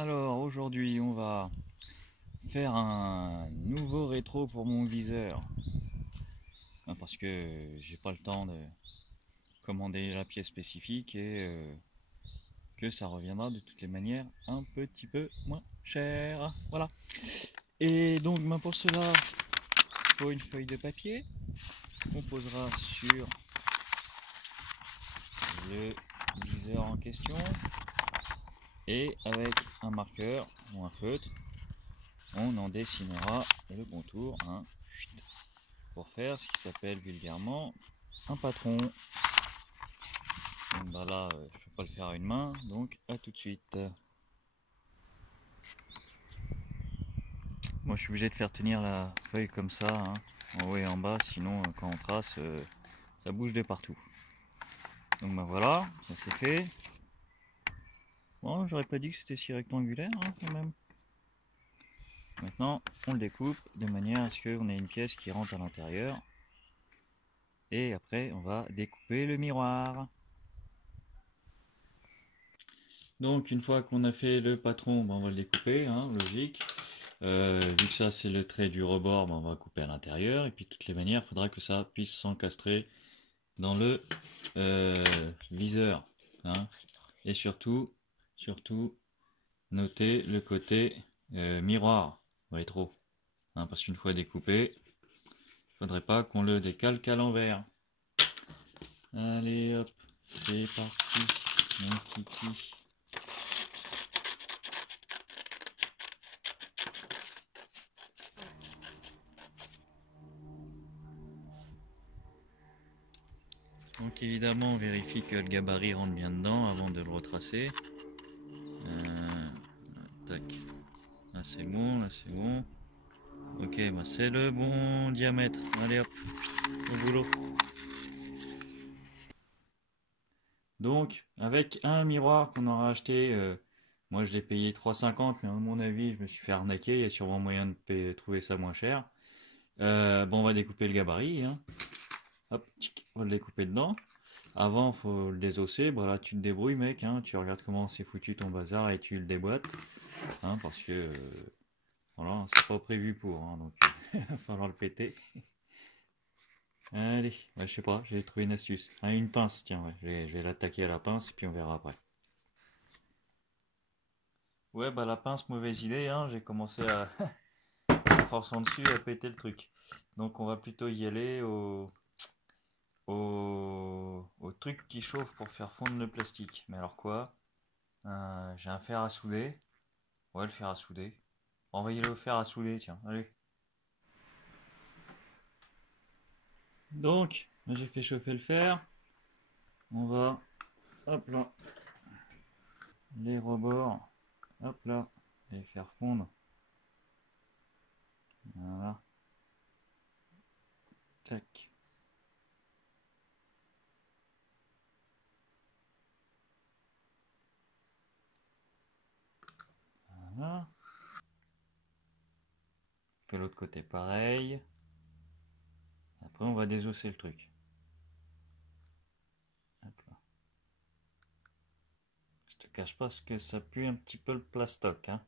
Alors aujourd'hui on va faire un nouveau rétro pour mon viseur. Parce que j'ai pas le temps de commander la pièce spécifique et que ça reviendra de toutes les manières un petit peu moins cher. Voilà. Et donc pour cela, il faut une feuille de papier qu'on posera sur le viseur en question et avec un marqueur ou un feutre, on en dessinera le contour, hein, pour faire ce qui s'appelle vulgairement un patron. Donc bah là, je peux pas le faire à une main, donc à tout de suite. Moi, je suis obligé de faire tenir la feuille comme ça, hein, en haut et en bas, sinon quand on trace, ça bouge de partout. Donc bah voilà, ça c'est fait. Bon, j'aurais pas dit que c'était si rectangulaire, hein, quand même. Maintenant, on le découpe de manière à ce qu'on ait une pièce qui rentre à l'intérieur. Et après, on va découper le miroir. Donc, une fois qu'on a fait le patron, on va le découper, hein, logique. Vu que ça c'est le trait du rebord, on va couper à l'intérieur. Et puis, de toutes les manières, il faudra que ça puisse s'encastrer dans le viseur, hein. Et surtout, noter le côté miroir rétro, hein, parce qu'une fois découpé, il faudrait pas qu'on le décalque à l'envers. Allez hop, c'est parti, mon kiki. Donc évidemment, on vérifie que le gabarit rentre bien dedans avant de le retracer. Tac, là c'est bon, là c'est bon. Ok, bah c'est le bon diamètre. Allez hop, au boulot. Donc, avec un miroir qu'on aura acheté, moi je l'ai payé 3,50, mais à mon avis, je me suis fait arnaquer. Il y a sûrement moyen de trouver ça moins cher. Bon, on va découper le gabarit, hein. Hop, tchic, on va le découper dedans. Avant, faut le désosser. Bon, là, tu te débrouilles, mec, hein. Tu regardes comment c'est foutu ton bazar et tu le déboîtes, hein, parce que voilà, c'est pas prévu pour, hein, donc il va falloir le péter. Allez, ouais, je sais pas, j'ai trouvé une astuce. Ah, une pince, tiens, ouais, je vais l'attaquer à la pince et puis on verra après. Ouais, bah la pince, mauvaise idée, hein. J'ai commencé en forçant dessus à péter le truc. Donc on va plutôt y aller au truc qui chauffe pour faire fondre le plastique. Mais alors quoi? J'ai un fer à souder. Ouais, le fer à souder. On va y aller au fer à souder, tiens, allez. Donc, j'ai fait chauffer le fer. On va, hop là, les rebords, hop là, les faire fondre. Voilà, tac. Voilà. Fait l'autre côté pareil. Après, on va désosser le truc. Hop là. Je te cache pas ce que ça pue un petit peu le plastoc, hein.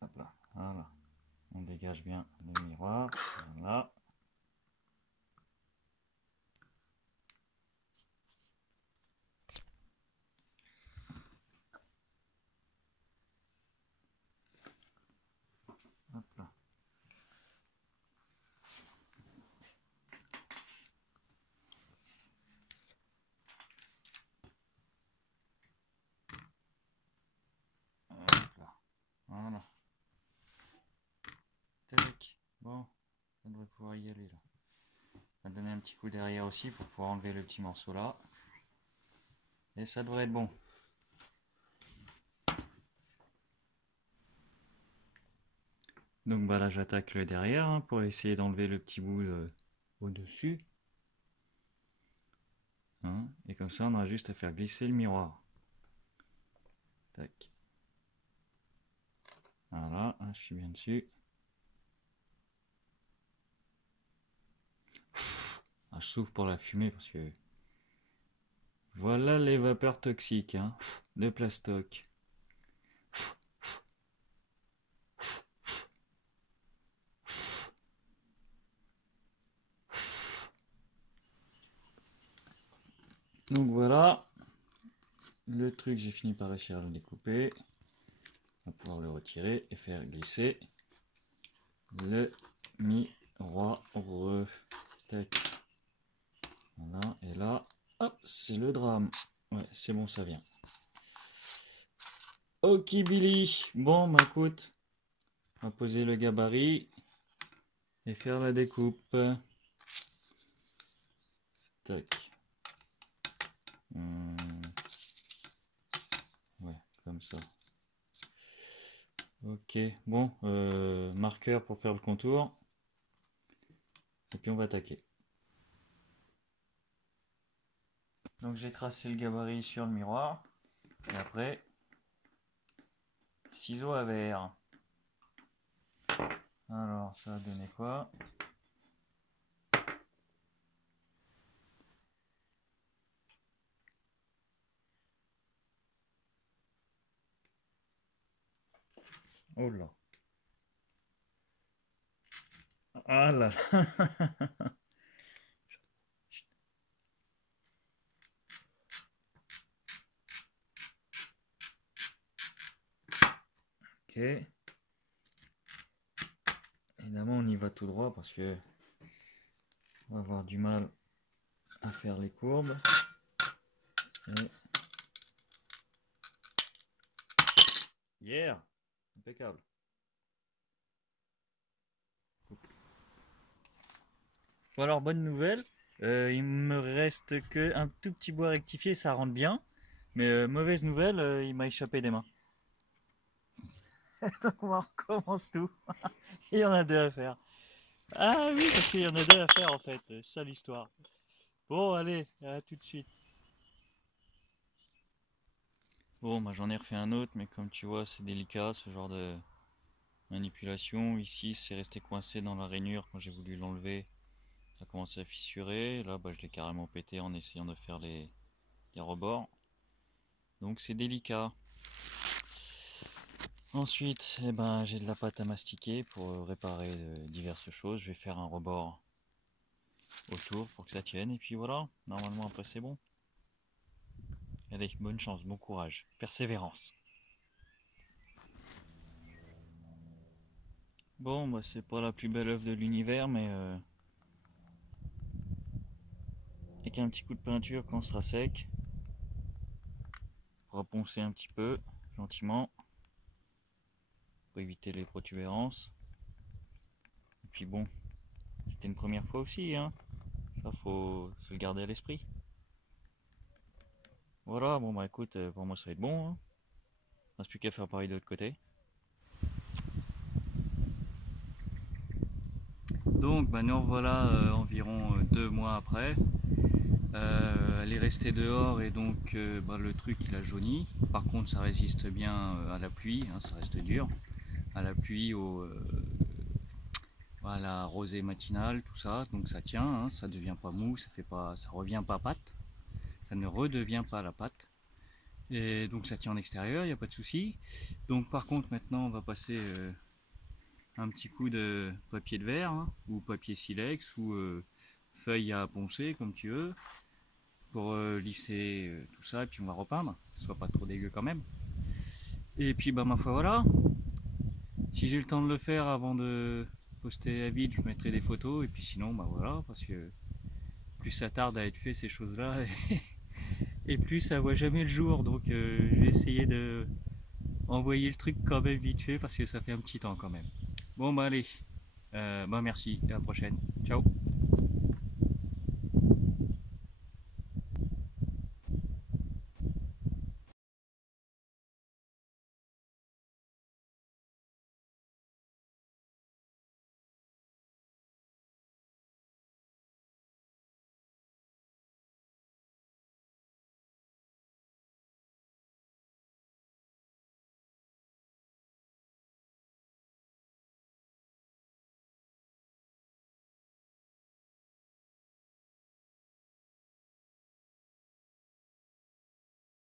Hop là, voilà. On dégage bien le miroir. Voilà. Hop là. Hop là. Voilà. Tac. Bon, ça devrait pouvoir y aller là. On va donner un petit coup derrière aussi pour pouvoir enlever le petit morceau là. Et ça devrait être bon. Donc bah là j'attaque le derrière, hein, pour essayer d'enlever le petit bout au-dessus, hein. Et comme ça on aura juste à faire glisser le miroir. Tac. Voilà, je suis bien dessus. Ah, je souffle pour la fumée parce que Voilà les vapeurs toxiques, hein, de plastoc. Donc voilà, le truc, j'ai fini par réussir à le découper. On va pouvoir le retirer et faire glisser le miroir. Tac. Voilà, et là, hop, c'est le drame. Ouais, c'est bon, ça vient. Ok, Billy. Bon, bah écoute, on va poser le gabarit et faire la découpe. Tac. Ouais, comme ça. Ok, bon, marqueur pour faire le contour. Et puis on va attaquer. Donc j'ai tracé le gabarit sur le miroir. Et après, ciseaux à verre. Alors, ça va donner quoi? Oh là. Ah là là. Ok. Évidemment, on y va tout droit parce que on va avoir du mal à faire les courbes. Et... Yeah! Impeccable. Bon alors, bonne nouvelle. Il me reste que un tout petit bout à rectifier, ça rentre bien. Mais mauvaise nouvelle, il m'a échappé des mains. Donc on recommence tout. Il y en a deux à faire. Ah oui, parce qu'il y en a deux à faire en fait. C'est ça l'histoire. Bon, allez, à tout de suite. Bon, bah, j'en ai refait un autre, mais comme tu vois, c'est délicat ce genre de manipulation. Ici, c'est resté coincé dans la rainure quand j'ai voulu l'enlever. Ça a commencé à fissurer. Là, bah, je l'ai carrément pété en essayant de faire les rebords. Donc c'est délicat. Ensuite, eh ben, j'ai de la pâte à mastiquer pour réparer diverses choses. Je vais faire un rebord autour pour que ça tienne. Et puis voilà, normalement après c'est bon. Allez, bonne chance, bon courage, persévérance. Bon, bah, c'est pas la plus belle œuvre de l'univers, mais avec un petit coup de peinture quand on sera sec, on va poncer un petit peu, gentiment, pour éviter les protubérances. Et puis bon, c'était une première fois aussi, hein. Ça faut se le garder à l'esprit. Voilà, bon bah écoute, pour moi ça va être bon, hein. Il ne reste plus qu'à faire pareil de l'autre côté. Donc bah, nous revoilà environ 2 mois après. Elle est restée dehors et donc bah, le truc il a jauni. Par contre ça résiste bien à la pluie, hein, ça reste dur. À la pluie, à la rosée matinale, tout ça. Donc ça tient, hein, ça ne devient pas mou, ça revient pas pâte. Ça ne redevient pas la pâte. Et donc ça tient en extérieur, il n'y a pas de souci. Donc par contre maintenant on va passer un petit coup de papier de verre, hein, ou papier silex ou feuille à poncer comme tu veux pour lisser tout ça et puis on va repeindre, que ce soit pas trop dégueu quand même. Et puis bah ma foi voilà, si j'ai le temps de le faire avant de poster la vide, je mettrai des photos et puis sinon bah voilà, parce que plus ça tarde à être fait ces choses là et plus ça voit jamais le jour, donc je vais essayer de envoyer le truc quand même vite fait parce que ça fait un petit temps quand même. Bon bah allez, bah merci et à la prochaine, ciao.